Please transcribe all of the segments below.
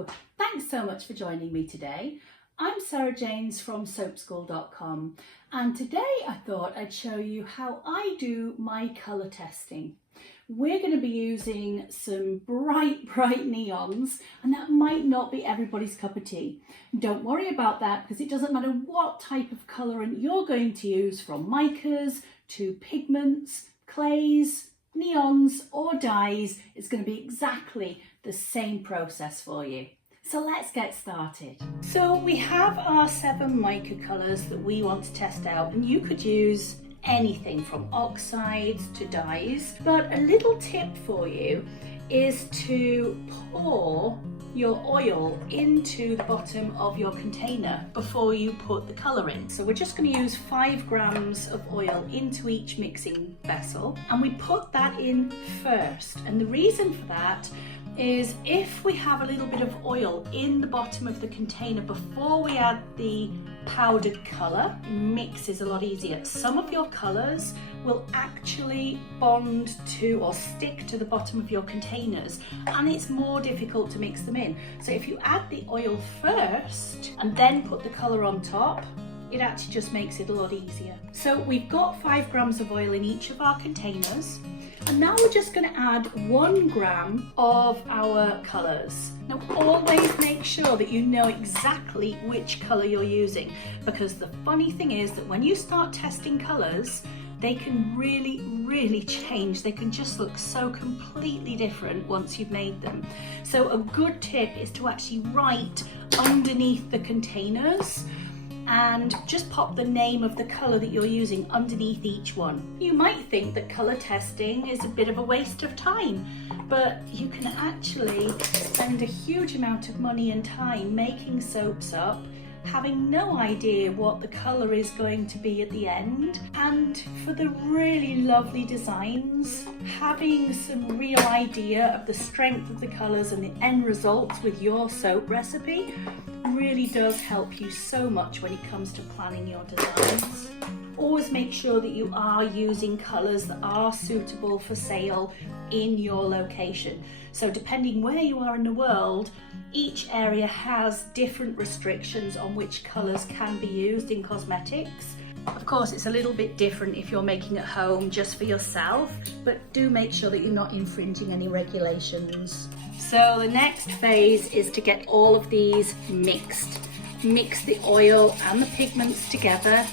Hello, thanks so much for joining me today. I'm Sarah Janes from soapschool.com, and today I thought I'd show you how I do my colour testing. We're going to be using some bright neons, and that might not be everybody's cup of tea. Don't worry about that, because it doesn't matter what type of colourant you're going to use, from micas to pigments, clays, neons or dyes. It's going to be exactly the same process for you. So let's get started. So we have our 7 mica colours that we want to test out, and you could use anything from oxides to dyes, but a little tip for you is to pour your oil into the bottom of your container before you put the colour in. So we're just going to use 5 grams of oil into each mixing vessel, and we put that in first. And the reason for that is if we have a little bit of oil in the bottom of the container before we add the powdered colour, it mixes a lot easier. Some of your colours will actually bond to or stick to the bottom of your containers, and it's more difficult to mix them in. So if you add the oil first and then put the colour on top, it actually just makes it a lot easier. So we've got 5 grams of oil in each of our containers, and now we're just going to add 1 gram of our colours. Now always make sure that you know exactly which colour you're using, because the funny thing is that when you start testing colours, they can really change. They can just look so completely different once you've made them. So a good tip is to actually write underneath the containers and just pop the name of the colour that you're using underneath each one. You might think that colour testing is a bit of a waste of time, but you can actually spend a huge amount of money and time making soaps up, having no idea what the colour is going to be at the end, and for the really lovely designs, having some real idea of the strength of the colours and the end results with your soap recipe really does help you so much when it comes to planning your designs. Always make sure that you are using colours that are suitable for sale in your location. So depending where you are in the world, each area has different restrictions on which colours can be used in cosmetics. Of course, it's a little bit different if you're making at home just for yourself, but do make sure that you're not infringing any regulations. So the next phase is to get all of these mixed. Mix the oil and the pigments together,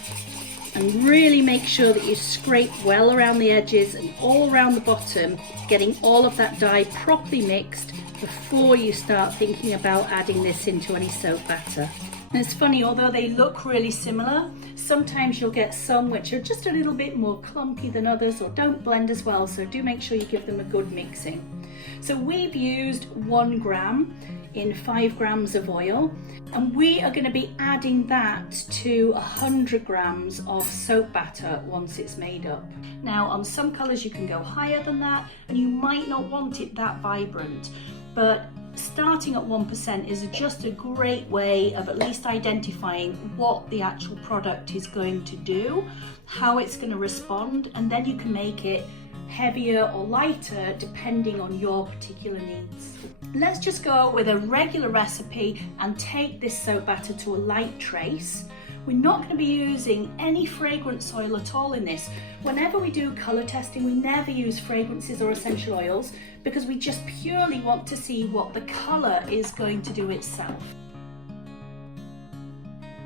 and really make sure that you scrape well around the edges and all around the bottom, getting all of that dye properly mixed before you start thinking about adding this into any soap batter. And it's funny, although they look really similar, sometimes you'll get some which are just a little bit more clumpy than others or don't blend as well, so do make sure you give them a good mixing. So we've used 1 gram in 5 grams of oil, and we are going to be adding that to 100 grams of soap batter once it's made up. Now on some colours you can go higher than that, and you might not want it that vibrant, but starting at 1% is just a great way of at least identifying what the actual product is going to do, how it's going to respond, and then you can make it heavier or lighter depending on your particular needs. Let's just go with a regular recipe and take this soap batter to a light trace. We're not going to be using any fragrance oil at all in this. Whenever we do colour testing, we never use fragrances or essential oils, because we just purely want to see what the colour is going to do itself.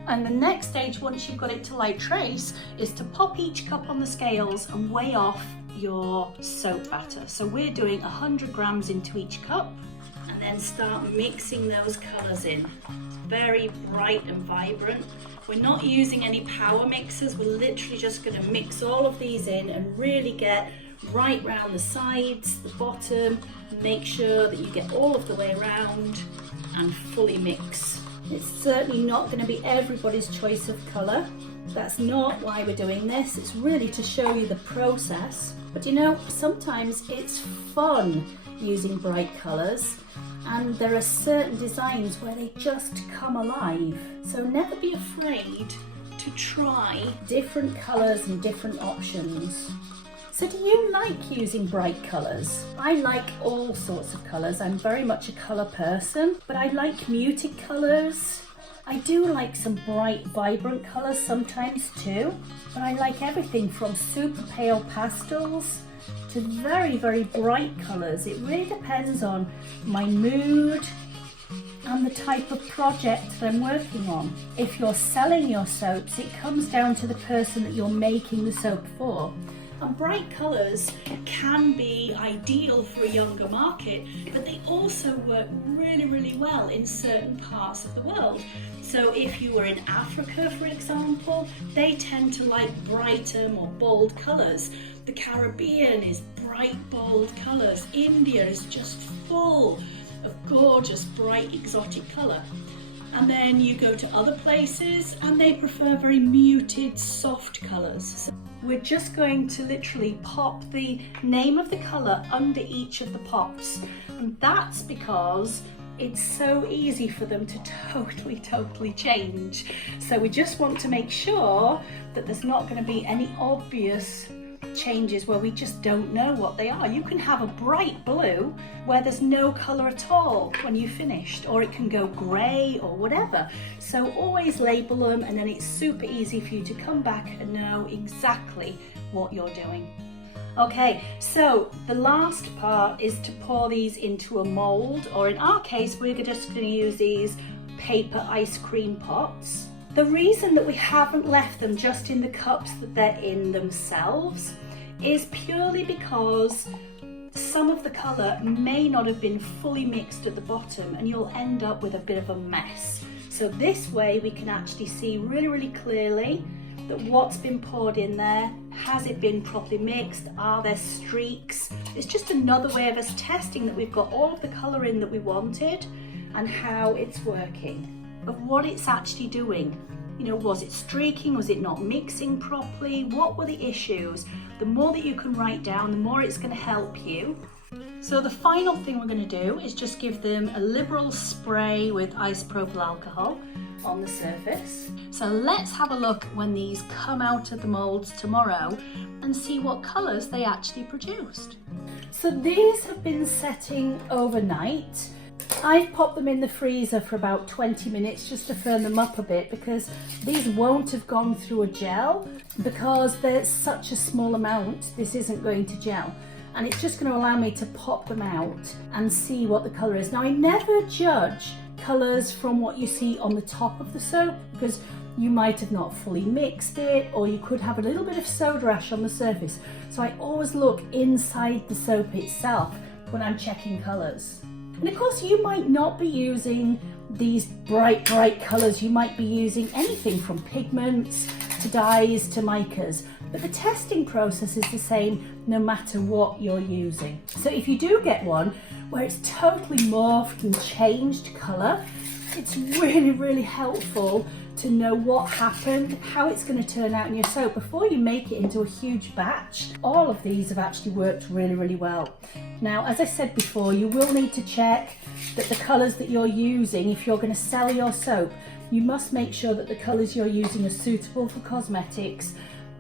And the next stage, once you've got it to light trace, is to pop each cup on the scales and weigh off your soap batter. So we're doing 100 grams into each cup, and then start mixing those colours in. Very bright and vibrant. We're not using any power mixers, we're literally just going to mix all of these in and really get right round the sides, the bottom, make sure that you get all of the way around and fully mix. It's certainly not going to be everybody's choice of colour. That's not why we're doing this. It's really to show you the process. But you know, sometimes it's fun using bright colours, and there are certain designs where they just come alive. So never be afraid to try different colours and different options. So do you like using bright colours? I like all sorts of colours. I'm very much a colour person, but I like muted colours. I do like some bright, vibrant colours sometimes too, but I like everything from super pale pastels to very, very bright colours. It really depends on my mood and the type of project that I'm working on. If you're selling your soaps, it comes down to the person that you're making the soap for. And bright colours can be ideal for a younger market, but they also work really, really well in certain parts of the world. So if you were in Africa, for example, they tend to like brighter, more bold colours. The Caribbean is bright, bold colours. India is just full of gorgeous, bright, exotic colour. And then you go to other places and they prefer very muted, soft colours. So we're just going to literally pop the name of the colour under each of the pops. And that's because it's so easy for them to totally change. So we just want to make sure that there's not going to be any obvious changes where we just don't know what they are. You can have a bright blue where there's no colour at all when you've finished, or it can go grey or whatever. So always label them, and then it's super easy for you to come back and know exactly what you're doing. Okay, so the last part is to pour these into a mould, or in our case we're just going to use these paper ice cream pots. The reason that we haven't left them just in the cups that they're in themselves is purely because some of the colour may not have been fully mixed at the bottom and you'll end up with a bit of a mess. So this way we can actually see really, really clearly that what's been poured in there, has it been properly mixed, are there streaks? It's just another way of us testing that we've got all of the colour in that we wanted and how it's working, of what it's actually doing. You know, was it streaking? Was it not mixing properly? What were the issues? The more that you can write down, the more it's going to help you. So the final thing we're going to do is just give them a liberal spray with isopropyl alcohol on the surface. So let's have a look when these come out of the moulds tomorrow and see what colours they actually produced. So these have been setting overnight. I've popped them in the freezer for about 20 minutes just to firm them up a bit, because these won't have gone through a gel because there's such a small amount. This isn't going to gel, and it's just going to allow me to pop them out and see what the colour is. Now I never judge colours from what you see on the top of the soap, because you might have not fully mixed it, or you could have a little bit of soda ash on the surface. So I always look inside the soap itself when I'm checking colours. And of course you might not be using these bright colours. You might be using anything from pigments to dyes to micas, but the testing process is the same no matter what you're using. So if you do get one where it's totally morphed and changed colour, it's really, really helpful to know what happened, how it's going to turn out in your soap before you make it into a huge batch. All of these have actually worked really, really well. Now, as I said before, you will need to check that the colours that you're using, if you're going to sell your soap, you must make sure that the colours you're using are suitable for cosmetics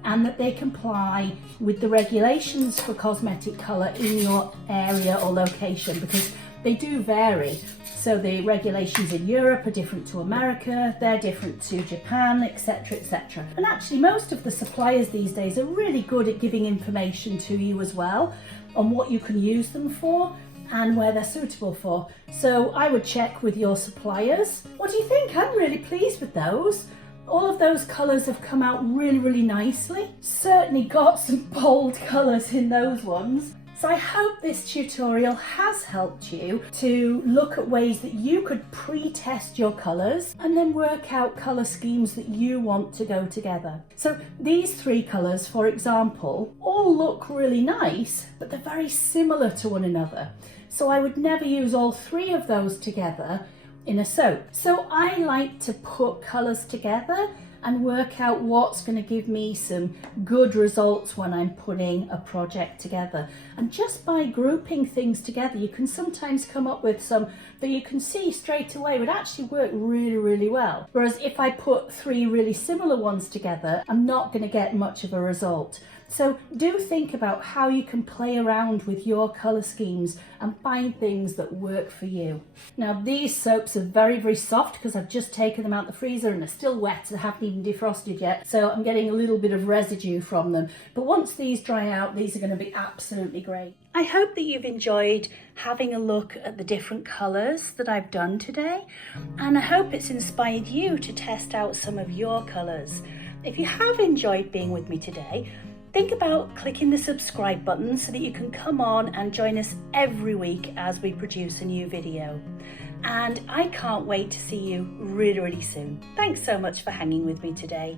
and that they comply with the regulations for cosmetic colour in your area or location, because they do vary. So the regulations in Europe are different to America, they're different to Japan, etc, etc. And actually most of the suppliers these days are really good at giving information to you as well on what you can use them for and where they're suitable for. So I would check with your suppliers. What do you think? I'm really pleased with those. All of those colours have come out really, really nicely. Certainly got some bold colours in those ones. So I hope this tutorial has helped you to look at ways that you could pre-test your colours and then work out colour schemes that you want to go together. So these three colours, for example, all look really nice, but they're very similar to one another. So I would never use all three of those together in a soap. So I like to put colours together and work out what's going to give me some good results when I'm putting a project together. And just by grouping things together, you can sometimes come up with some that you can see straight away would actually work really, really well. Whereas if I put three really similar ones together, I'm not going to get much of a result. So do think about how you can play around with your colour schemes and find things that work for you. Now these soaps are very, very soft because I've just taken them out the freezer and they're still wet. They haven't even defrosted yet. So I'm getting a little bit of residue from them. But once these dry out, these are going to be absolutely great. I hope that you've enjoyed having a look at the different colours that I've done today. And I hope it's inspired you to test out some of your colours. If you have enjoyed being with me today, think about clicking the subscribe button so that you can come on and join us every week as we produce a new video. And I can't wait to see you really, really soon. Thanks so much for hanging with me today.